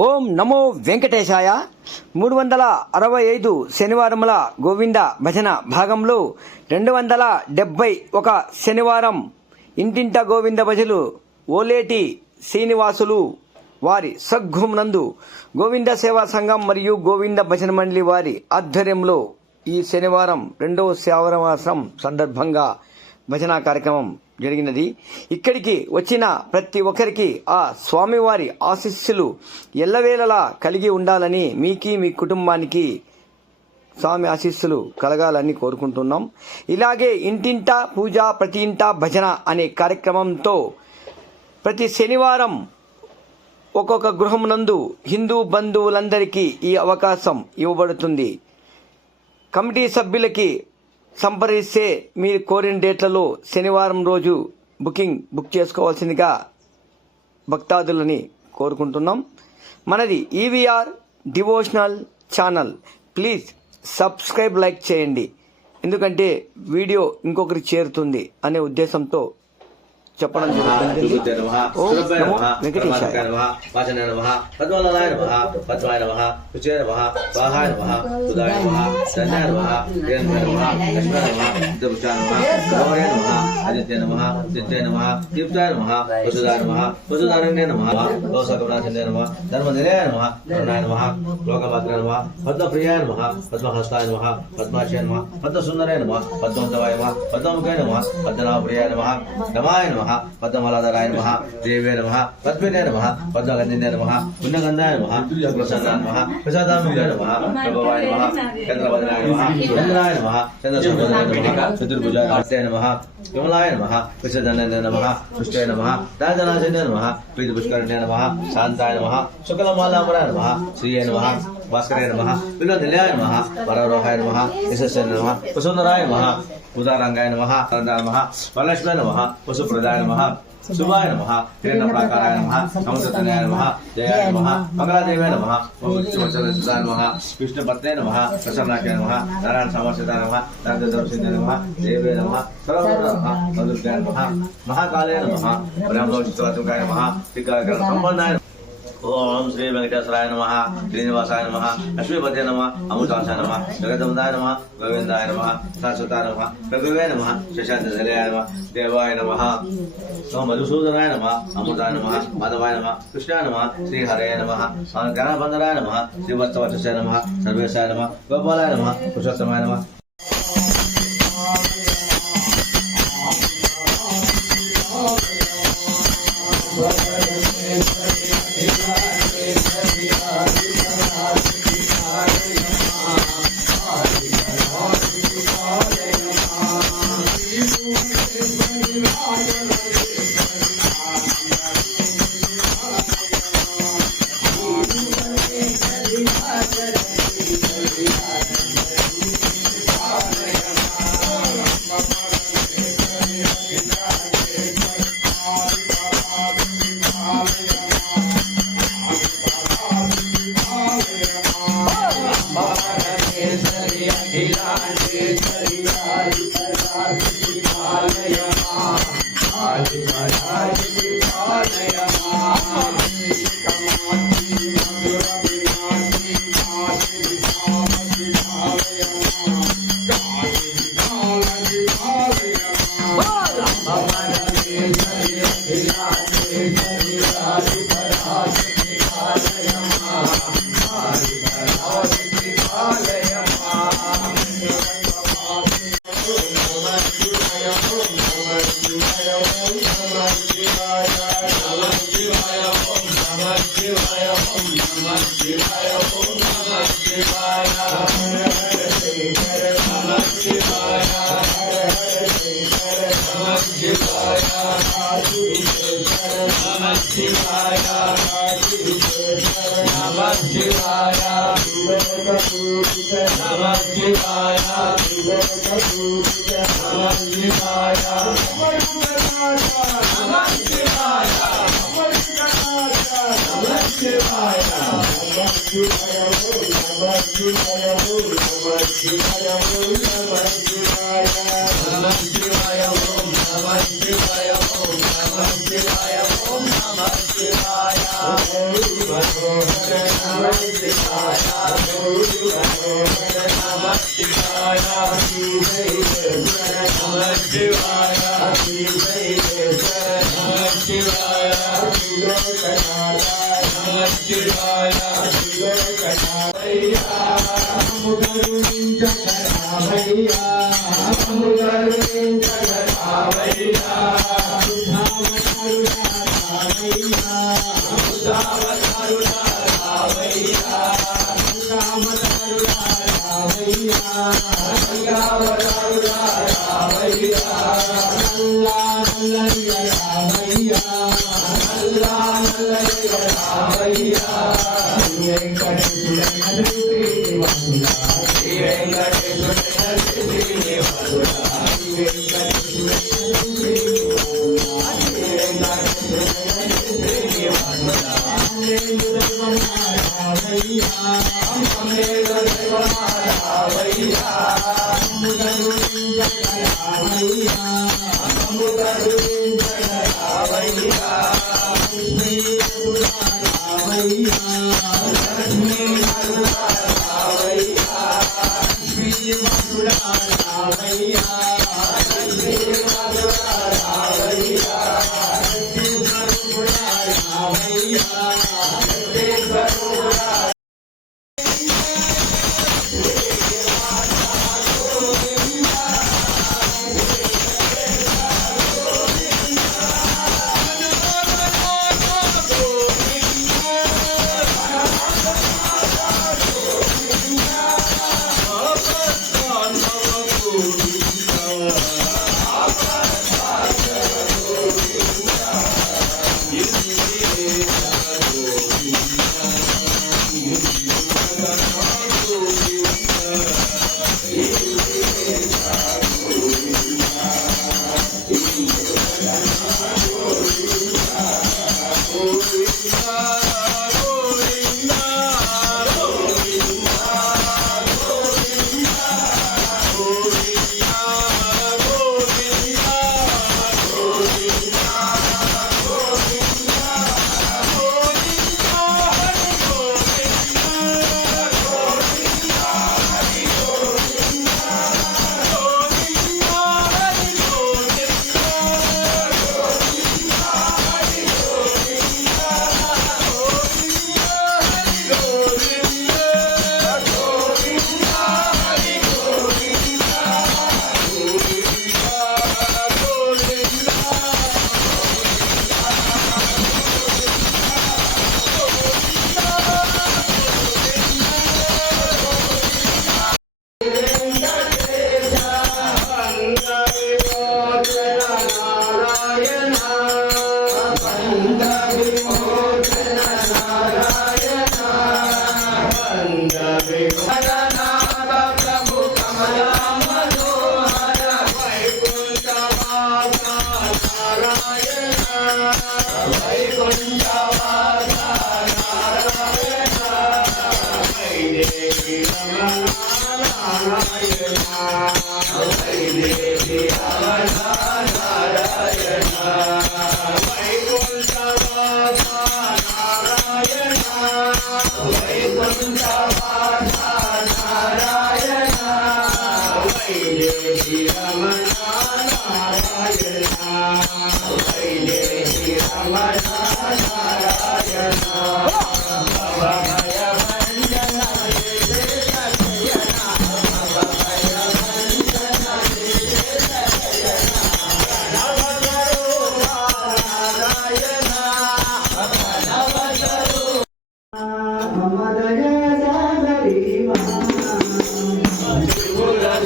ఓం నమో వెంకటేశాయ. 365 శనివారముల గోవింద భజన భాగంలో 271 శనివారం ఇంటింట గోవింద భజలు ఓలేటి శ్రీనివాసులు వారి సద్గుమునందు గోవింద సేవా సంఘం మరియు గోవింద భజన మండలి వారి ఆధ్వర్యంలో ఈ శనివారం 2వ శ్రావణమాసం సందర్భంగా భజన కార్యక్రమం జరిగినది. ఇక్కడికి వచ్చిన ప్రతి ఒక్కరికి ఆ స్వామివారి ఆశీస్సులు ఎల్లవేళలా కలిగి ఉండాలని, మీకి మీ కుటుంబానికి స్వామి ఆశీస్సులు కలగాలని కోరుకుంటున్నాం. ఇలాగే ఇంటింట పూజ ప్రతి ఇంట భజన అనే కార్యక్రమంతో ప్రతి శనివారం ఒక్కొక్క గృహమునందు హిందూ బంధువులందరికీ ఈ అవకాశం ఇవ్వబడుతుంది. కమిటీ సభ్యులకి సంప్రదిస్తే మీరు కోరిన డేట్లలో శనివారం రోజు బుక్ చేసుకోవాల్సిందిగా భక్తాదులని కోరుకుంటున్నాం. మనది EVR devotional channel. Please subscribe, like చేయండి. ఎందుకంటే వీడియో ఇంకొకరికి చేరుతుంది అనే ఉద్దేశంతో చెప్పడం జరుగుతుంది. ఓం నమో వెంకటేశాయ. పద్మలాధరాయ నమః, దేవే నమః, పద్మినే నమః, పద్మగంధినే నమః, పుణ్యగంధాయ నమః, ప్రసన్నాయ నమః, ప్రసాదాముఖాయ నమః, ప్రభవాయ నమః, చంద్రవదనాయ నమః, చంద్రాయ నమః, చంద్రసంపదాయ నమః, చతుర్భుజాయ నమః, విమలాయ నమః, విశ్వధనాయ నమః, సృష్టాయ నమః, రాజనాశనాయ నమః, ప్రీతి పుష్కరణాయ నమః, శాంతాయ నమః, శుక్లమాలాంబరాయ నమః, శ్రీయ నమః, భాస్కరాయ నమః, వినోదిలాయ నమః, పరరోహాయ నమః, యశస్సాయ నమః, వసుంధరాయ నమః, ఉదారంగాయ నమః, అనంతాయ నమః, వరలక్ష్మీ నమః, వసుప్రదాయ నమః, శుభాయ నమః, కిరణ ప్రాకారాయ నమః, నమస్తనాయ నమః, జయాయ నమః, మంగళాదేవాయ నమః, ఓంకారచంద్రాయ నమః, విష్ణుపత్నే నమః, ప్రసన్నాయ నమః, నారాయణ సమర్చితాయ నమః, నారదర్శనాయ నమః, దేవే నమః, సర్వదేవ నమః, మధుర్గాయ నమః, మహాకాళే నమః, బ్రహ్మోత్సవాయ నమః, శ్రీకారణ సంపన్నాయ ఓం శ్రీ వెంకటేశ్వరాయ నమః, శ్రీనివాసాయ నమః, లక్ష్మీపతే నమః, అమృతాంశాయ నమః, జగదందాయ నమః, గోవిందాయ నమః, శాశ్వతాయ నమః, ప్రభువే నమః, శశాంతశైలాయ నమః, దేవాయ నమః, మధుసూదనాయ నమః, అమృతాయ నమః, మాధవాయ నమః, కృష్ణాయ నమః, శ్రీహరే నమః, జ్ఞానబంధనాయ నమః, శ్రీవత్సవత్సాయ నమః, సర్వేశాయ నమః, గోపాలాయ నమః, పురుషోత్తమాయ నమః. Om Namah Shivaya.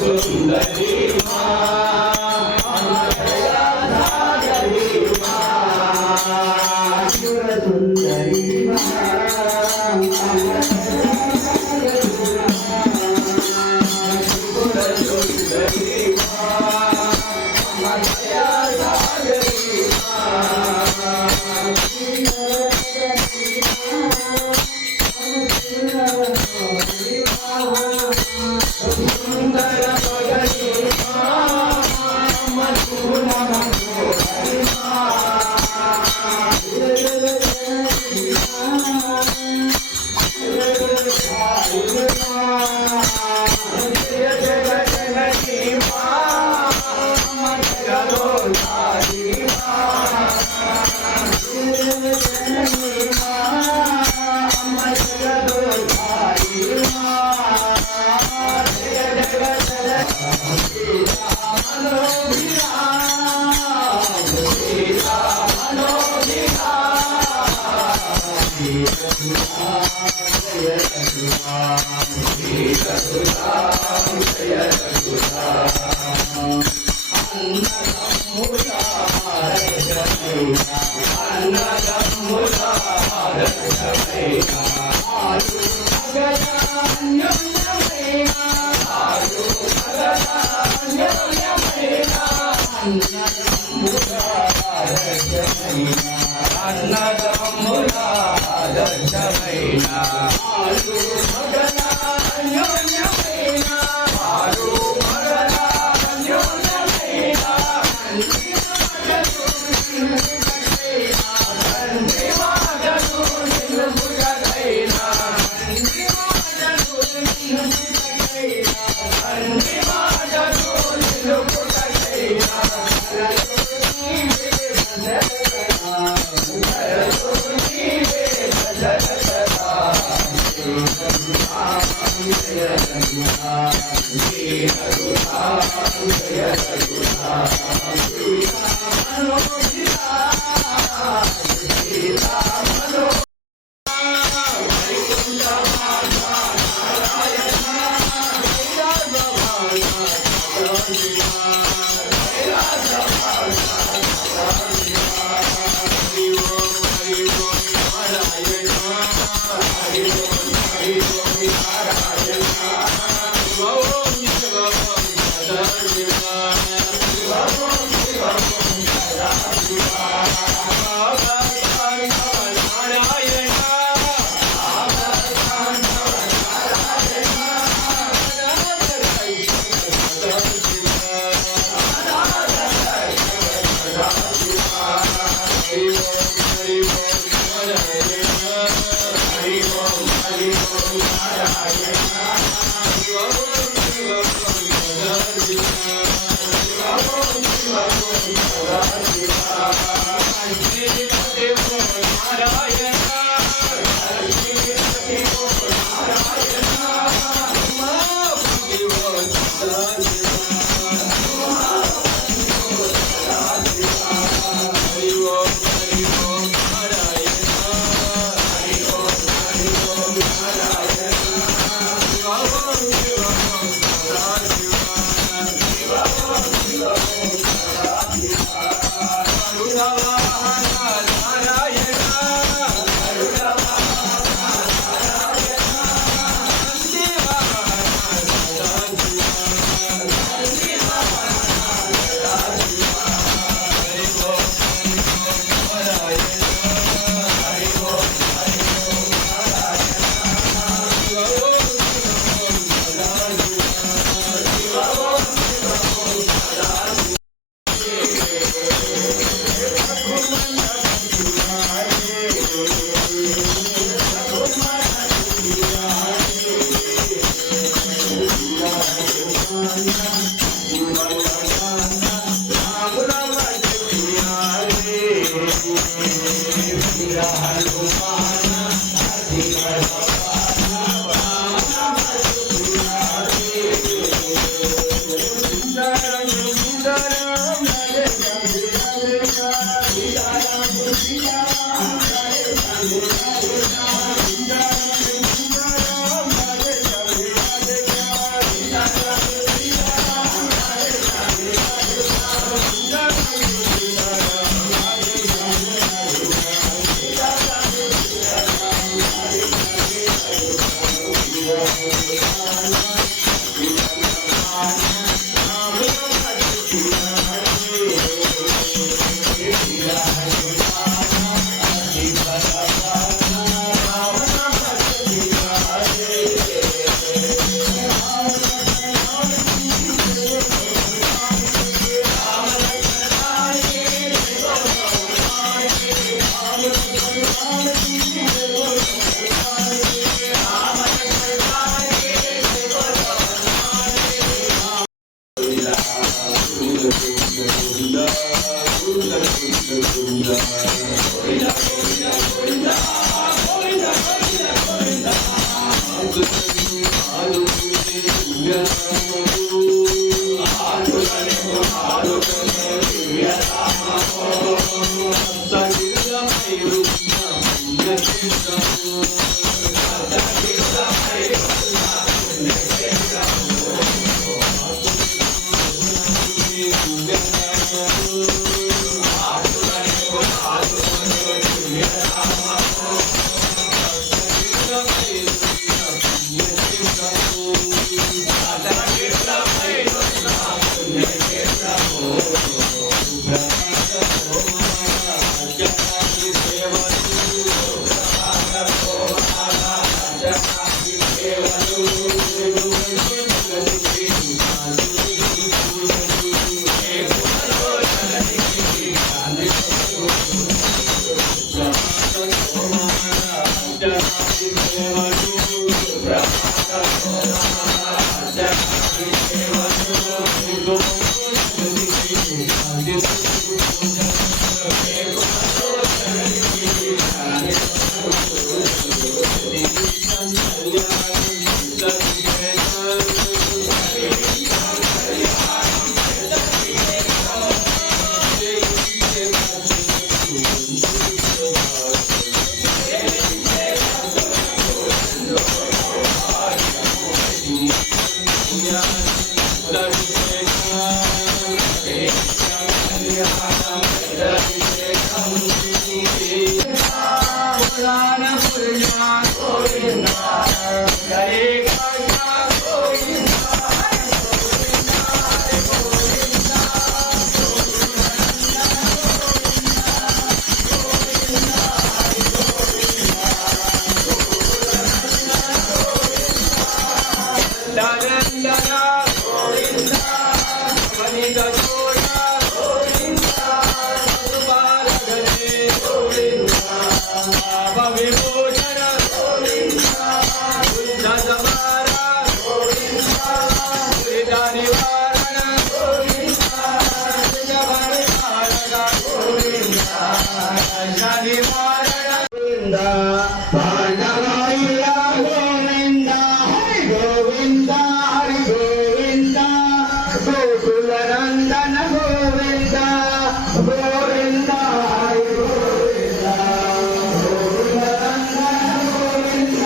सुंदरी मा గోవింద పాండవాయుల గోవింద హరి గోవింద హరి గోవింద గోకుల నందన గోవింద గోవింద హరి గోవింద గోకుల నందన గోవింద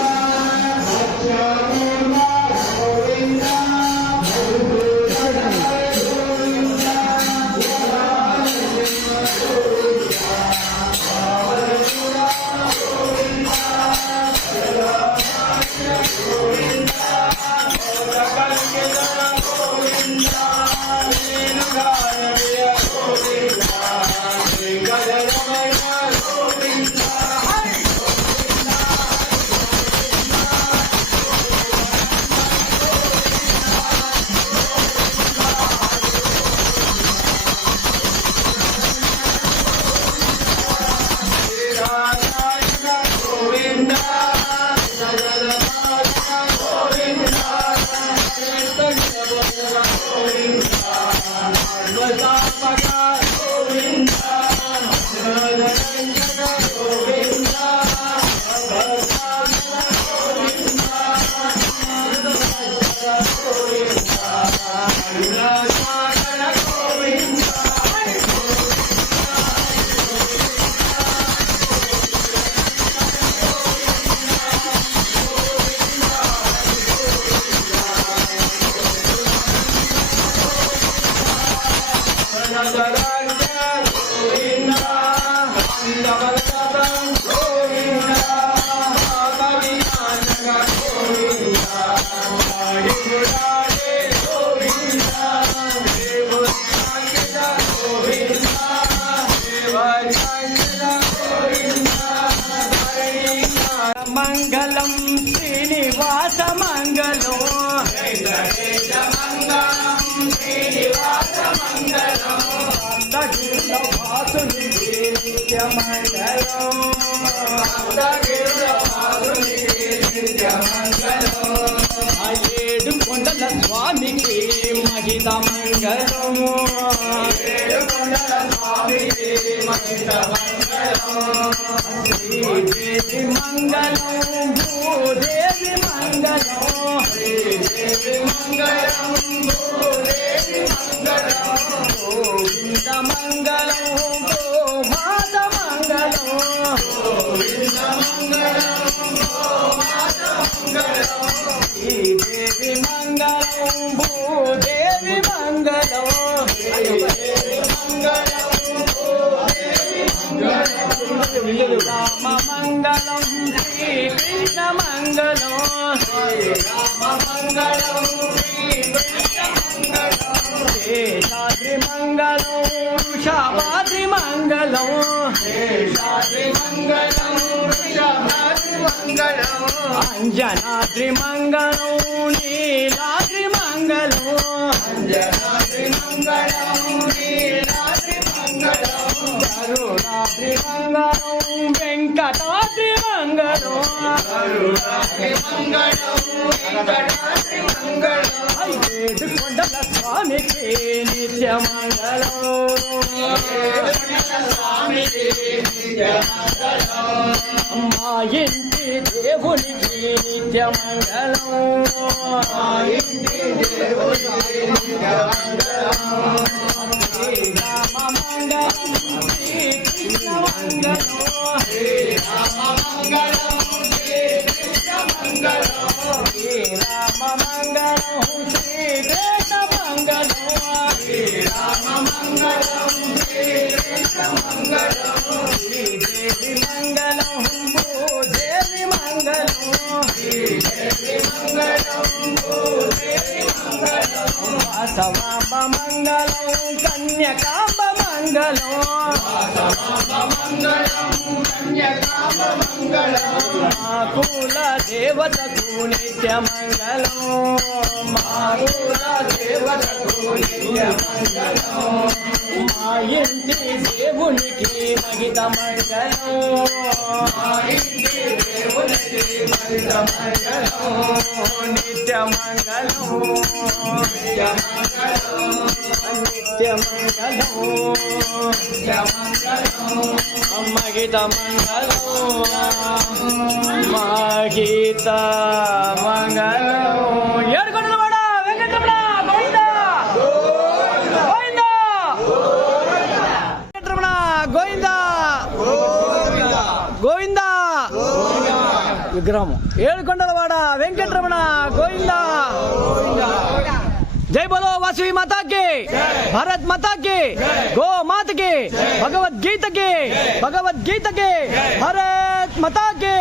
అచ్యుత గోవింద మంగళం శ్రీనివాస మంగళం ఏడు కొండల స్వామికి మహిత మంగళం శ్రీదేవి మంగళం భూదేవి మంగళం గోవింద మంగళం గోమాత మంగళం శ్రీదేవి మంగళం భూదేవి మంగళం రామ మంగళం శ్రీకృష్ణ మంగళం శేషాద్రి మంగళం వృషభాద్రి మంగళం అంజనాద్రి మంగళం నీలాద్రి మంగళం కరుణాద్రి మంగళం వెంకటాద్రి మంగళం ఏడు కొండల స్వామికి నిత్య మంగళం మా ఇంటి దేవునికి నిత్య మంగళం రామ మంగళం శ్రీకృష్ణ మంగళం రామ మంగళం శ్రీకృష్ణ మంగళం శ్రీదేవి మంగళం భూదేవి మంగళం వాసవాంబ మంగళం కన్యకాంబ మంగళం కుల దేవతకు నిత్య మంగళం మా ఇంటి దేవునికి మహిత మంగళం నిత్య మంగళం నిత్య మంగళం మహిత మంగళం మహిత మంగళం ఏడుకొండలవాడ వెంకటరమణ గోవిందా గోవిందా వెంకటరమణ గోవిందా గోవిందా విగ్రహం ఏడుకొండలవాడ వెంకటరమణ గోవిందా जय बोलो वासवी माता की भारत माता की गो मात की भगवत गीता की भारत माता की